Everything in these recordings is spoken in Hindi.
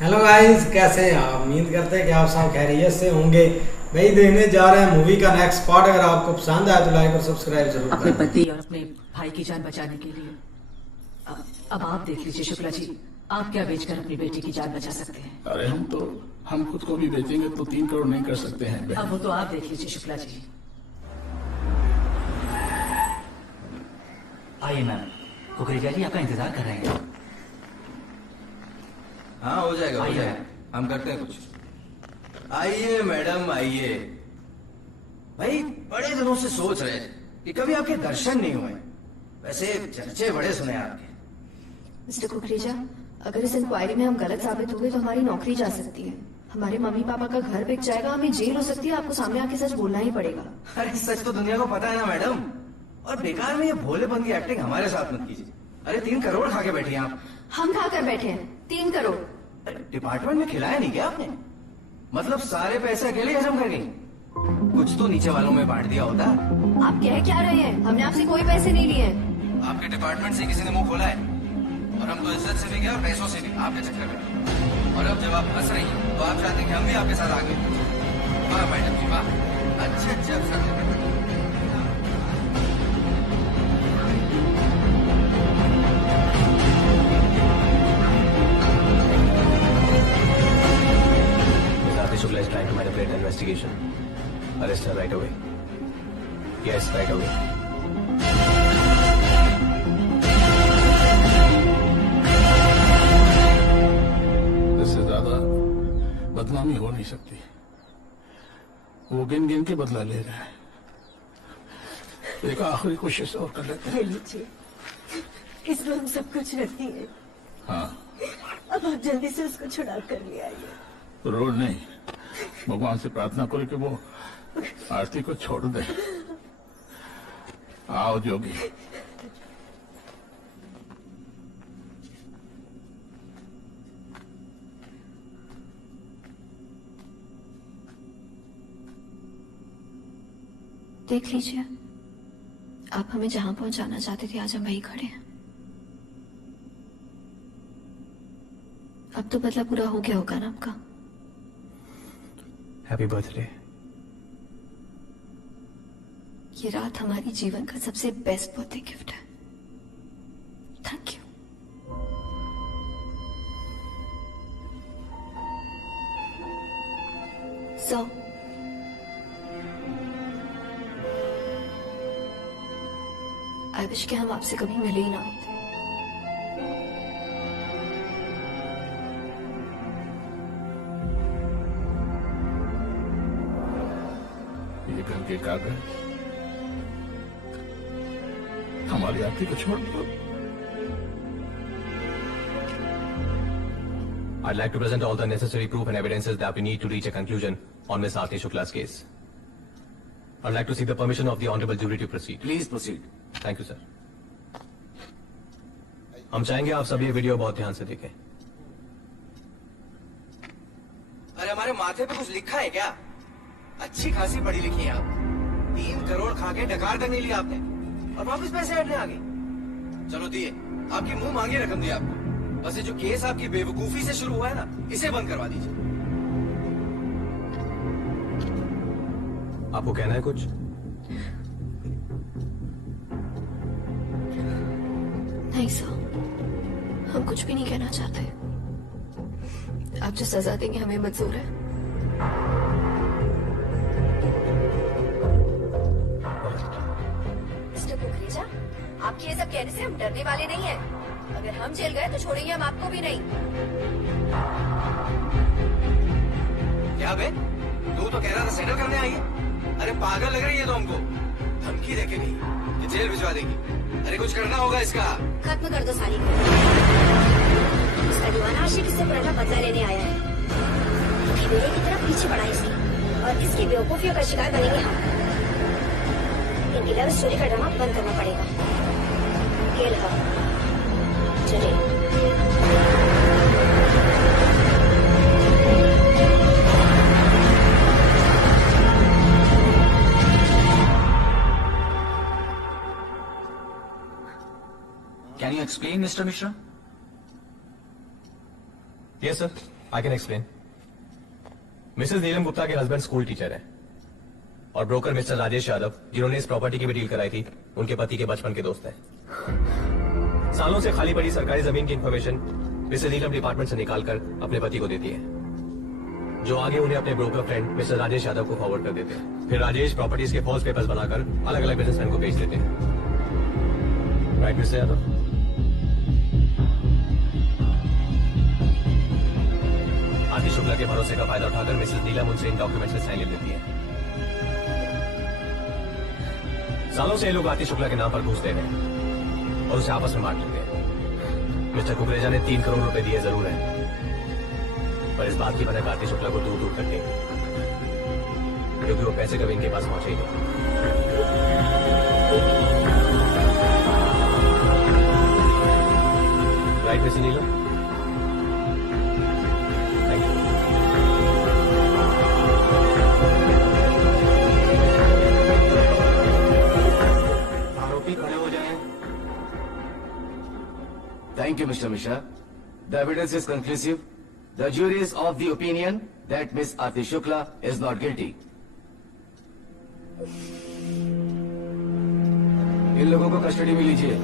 हेलो गाइस, कैसे हैं आप? उम्मीद करते हैं कि आप सब खैरियत से होंगे। भाई देखने जा रहे हैं मूवी का नेक्स्ट पार्ट। अगर आपको पसंद आए तो लाइक और सब्सक्राइब जरूर अपने करें। पति और अपने भाई की जान बचाने के लिए अब आप देख लीजिए शुक्ला जी, आप क्या बेचकर अपनी बेटी की जान बचा सकते हैं? अरे हम खुद को भी बेचेंगे तो 3 करोड़ नहीं कर सकते हैं। अब वो तो आप देख लीजिए शुक्ला जी। आइए मैम, कुकरेजा जी आपका इंतजार कर रहे हैं। हाँ हो जाएगा हो आइए। जाएगा, हम करते हैं कुछ। आइए मैडम आइए। भाई बड़े दिनों से सोच रहे थे कि कभी आपके दर्शन नहीं हुए। वैसे चर्चे बड़े सुने आपके। मिस्टर कुकरेजा, अगर इस इंक्वायरी में हम गलत साबित हुए तो हमारी नौकरी जा सकती है, हमारे मम्मी पापा का घर बिक जाएगा, हमें जेल हो सकती है। आपको सामने आके सच बोलना ही पड़ेगा। अरे सच तो दुनिया को पता है ना मैडम। और बेकार में ये भोलेपन की एक्टिंग हमारे साथ मत कीजिए। अरे 3 करोड़ खा के बैठी हैं आप। हम खा कर बैठे हैं 3 करोड़। डिपार्टमेंट में खिलाया नहीं क्या आपने? मतलब सारे पैसे अकेले हजम कर गई? कुछ तो नीचे वालों में बांट दिया होता। आप कह क्या रहे हैं? हमने आपसे कोई पैसे नहीं लिए हैं। आपके डिपार्टमेंट से किसी ने मुंह खोला है और हम तो इज्जत से भी गए और पैसों से भी आपके चक्कर में। और अब जब आप हंस रही हैं तो आप चाहते हैं कि हम भी आपके साथ आगे। वाह मैडम जी वाह, अच्छे अच्छे अफसर हैं। Shukla is trying to manipulate the investigation. Arrest her right away. Yes, right away. इससे ज्यादा बदनामी हो नहीं सकती। वो गिन गिन के बदला ले रहा है। एक आखिरी कोशिश और कर लेते हैं। ले लीजिए, इसमें हम सब कुछ रखती है। हाँ, अब आप जल्दी से उसको छुड़ा कर ले आइए। रोड नहीं, भगवान से प्रार्थना करो कि वो आरती को छोड़ दे। आओ जोगी। देख लीजिए, आप हमें जहां पहुंचाना चाहते थे आज हम वहीं खड़े हैं। अब तो बदला पूरा हो गया होगा ना आपका? Happy birthday. ये रात हमारी जीवन का सबसे बेस्ट बर्थडे गिफ्ट है। Thank you. So I wish कि हम आपसे कभी मिले ही ना होते। ये घर के कागज हमारी आरती को छोड़ दो। I'd like to present all the necessary proof and evidences that we need to reach a conclusion on Miss Aarti Shukla's case. I'd like to seek the permission of the honorable jury to proceed. Please proceed. Thank you, sir. हम चाहेंगे आप सब ये वीडियो बहुत ध्यान से देखें। अरे हमारे माथे पे कुछ लिखा है क्या? अच्छी खासी पढ़ी लिखी है आप। 3 करोड़ खा के डकार तक नहीं लिया आपने और वापस पैसे हटने आ गए। चलो दिए, आपकी मुंह मांगी रकम दी आपको। बस ये जो केस आपकी बेवकूफी से शुरू हुआ है ना, इसे बंद करवा दीजिए। आपको कहना है कुछ? नहीं सर, हम कुछ भी नहीं कहना चाहते। आप जो सजा देंगे हमें मंजूर है। मिस्टर कुकरेजा, आपके ये सब कहने से हम डरने वाले नहीं हैं। अगर हम जेल गए तो छोड़ेंगे हम आपको भी नहीं। क्या बे, तू तो कह रहा था सेटल करने आई है। अरे पागल लग रही है तो हमको। धमकी देके गई कि जेल भिजवा देगी। अरे कुछ करना होगा इसका। खत्म कर दो साली को। इसका दीवाना आशिक इससे पुराना बदला लेने आया है। मेरे की तरफ पीछे पड़ा इसकी और इसकी बेवकूफियों का शिकार बनेंगे हम। इनकी लव स्टोरी का ड्रामा बंद करना पड़ेगा। खेल है चलिए। Can you explain, Mr. Mishra? Yes, sir. I can explain. Mrs Neelam Gupta के हस्बैंड स्कूल टीचर हैं और ब्रोकर मिस्टर राजेश यादव, जिन्होंने इस प्रॉपर्टी की भी डील कराई थी, उनके पति के बचपन के दोस्त हैं। सालों से खाली पड़ी सरकारी जमीन की इंफॉर्मेशन मिसेस नीलम डिपार्टमेंट से निकालकर अपने पति को देती है, जो आगे उन्हें अपने broker friend Mr Rajesh Yadav को फॉरवर्ड कर देते हैं। फिर राजेश प्रॉपर्टीज के फॉल्स पेपर्स बनाकर अलग अलग बिजनेसमैन को बेच देते हैं। Right Mr Yadav? आरती शुक्ला के भरोसे का फायदा उठाकर मिसेस नीलम उनसे इन डॉक्यूमेंट्स में साइन ले लेती है। सालों से ये लोग आरती शुक्ला के नाम पर घूस दे रहे हैं और उसे आपस में बांट लेते हैं। मिस्टर कुकरेजा ने 3 करोड़ रुपए दिए जरूर है, पर इस बात की भनक आरती शुक्ला को दूर दूर तक देंगे, क्योंकि वो पैसे कभी इनके पास पहुंचे ही नहीं। Right mister Neelam? Thank you. आरोपी खड़े हो जाएं। Thank you, Mr. Mishra. The evidence is conclusive. The jury is of the opinion that Miss Aarti Shukla is not guilty. इन लोगों को कस्टडी में लीजिए।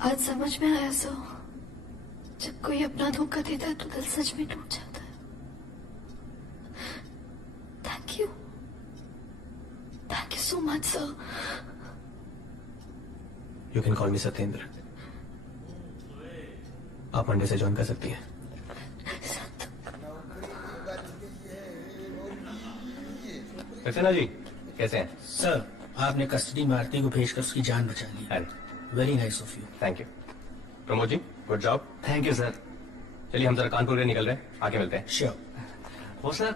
आज समझ में आया सो, जब कोई अपना धोखा देता है तो दिल सच में टूट जाता है। Thank you so much sir. You can call मी सत्येंद्र। आप मंडे से ज्वाइन कर सकती हैं। सक्सेना जी कैसे हैं? सर, आपने कस्टडी में आरती को भेजकर उसकी जान बचा ली। Very nice of you. Thank you. Pramod ji good job. Thank you sir. चलिए हम जरा कानपुर के निकल रहे हैं, आके मिलते हैं। श्योर। हो सर।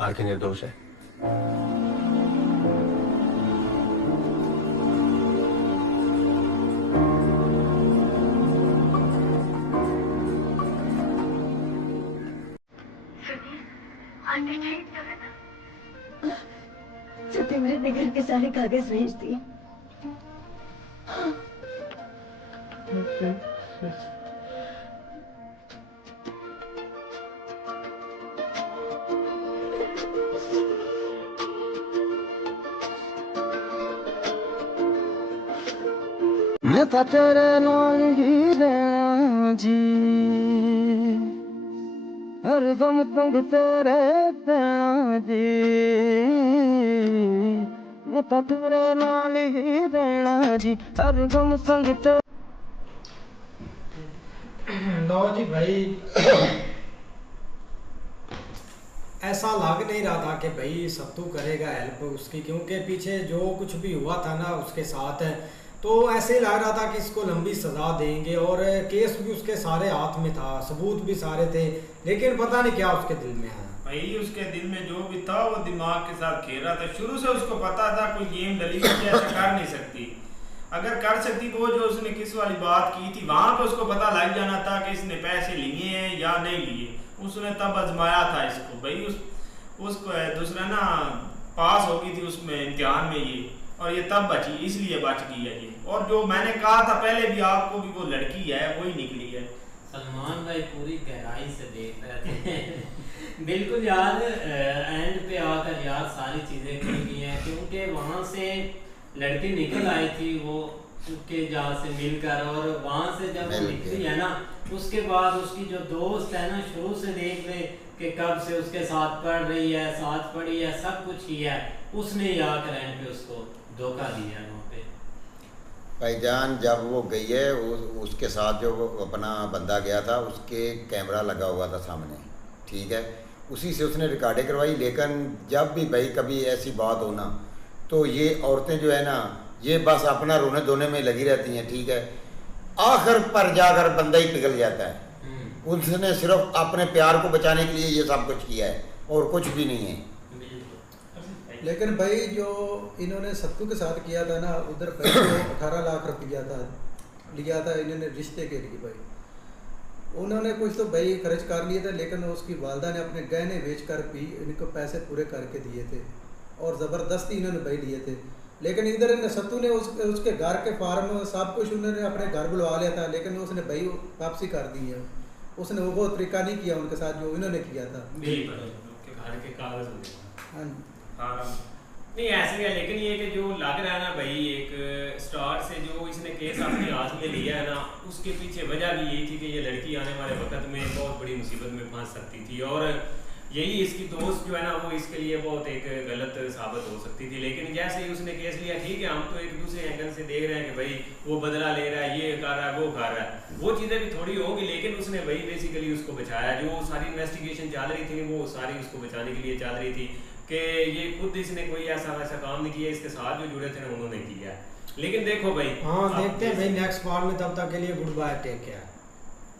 आरती निर्दोष है। सत्येंद्र ने घर के सारे कागज भेज दिए। मैं तो तेरे नाल ही रहना जी, हर गम संग तेरे रहना जी, मैं तो तेरे नाल ही रहना जी, हर गम संग तेरे। लो जी भाई, ऐसा लग नहीं रहा था कि भाई सत्तू करेगा हेल्प उसकी, क्योंकि पीछे जो कुछ भी हुआ था ना उसके साथ, तो ऐसे ही लग रहा था कि इसको लंबी सजा देंगे, और केस भी उसके सारे हाथ में था, सबूत भी सारे थे, लेकिन पता नहीं क्या उसके दिल में आया। भाई उसके दिल में जो भी था वो दिमाग के साथ खेल रहा था। शुरू से उसको पता था कोई गेम डली हुई ऐसा कर नहीं सकती, अगर कर सकती तो जो उसने किस वाली बात की थी वहां पे उसको पता लग जाना था कि इसने पैसे लिए हैं या नहीं लिए। उसने तब आजमाया था इसको भाई, उसको दूसरा ना पास हो गई थी उसमें इम्तिहान में ये, और ये तब बची, इसलिए बच गई है ये। और जो मैंने कहा था पहले भी आपको भी वो लड़की है वही निकली है। सलमान भाई पूरी गहराई से देख रहे थे बिल्कुल यार, एंड पे आकर यार सारी चीजें खुल गई हैं, क्योंकि वहां से लड़की निकल आई थी, वो के जहाँ से मिलकर, और वहाँ से जब वो निकली है ना, उसके बाद उसकी जो दोस्त है ना, शुरू से देख ले कि कब से उसके साथ पढ़ रही है, साथ पढ़ी है, सब कुछ किया है, उसने ही आकर एंड पे उसको धोखा दिया है वहाँ पे। भाईजान जब वो गई है उसके साथ जो वो अपना बंदा गया था, उसके कैमरा लगा हुआ था सामने, ठीक है, उसी से उसने रिकॉर्डिंग करवाई। लेकिन जब भी भाई कभी ऐसी बात हो ना, तो ये औरतें जो है ना, ये बस अपना रोने धोने में लगी रहती हैं, ठीक है, आखिर पर जाकर बंदा ही पिघल जाता है। उसने सिर्फ अपने प्यार को बचाने के लिए ये सब कुछ किया है और कुछ भी नहीं है। लेकिन भाई जो इन्होंने सत्तू के साथ किया था ना, उधर भाई जो 18 लाख रुपया लिया था इन्होंने रिश्ते के लिए, भाई उन्होंने कुछ तो भाई खर्च कर लिए थे, लेकिन उसकी वालदा ने अपने गहने बेच कर भी इनको पैसे पूरे करके दिए थे और ज़बरदस्ती इन्होंने भाई लिए थे। लेकिन इधर सत्तू ने उसके घर के फार्म सब कुछ उन्होंने अपने घर बुलवा लिया था, लेकिन उसने भाई वापसी कर दी है। उसने वो तरीका नहीं किया उनके साथ जो इन्होंने किया था। घर के कागज नहीं ऐसे है। लेकिन ये कि जो लग रहा है ना भाई, एक स्टार्ट से जो इसने केस अपने हाथ में लिया है ना, उसके पीछे वजह भी यही थी कि ये लड़की आने वाले वक्त में बहुत बड़ी मुसीबत में फंस सकती थी, और यही इसकी दोस्त जो है ना, वो इसके लिए बहुत एक गलत साबित हो सकती थी। लेकिन जैसे ही उसने केस लिया, ठीक है, हम तो एक दूसरे एंगल से देख रहे हैं कि भाई वो बदला ले रहा है, ये कर रहा है, वो कर रहा है, वो चीज़ें भी थोड़ी होगी, लेकिन उसने भाई बेसिकली उसको बचाया। जो सारी इन्वेस्टिगेशन चल रही थी वो सारी उसको बचाने के लिए चल रही थी, कि ये खुद इसने कोई ऐसा वैसा काम नहीं किया, इसके साथ जो जुड़े थे ना उन्होंने किया। लेकिन देखो भाई, हाँ देखते हैं भाई नेक्स्ट पार्ट में, तब तक के लिए गुड बाय, टेक केयर।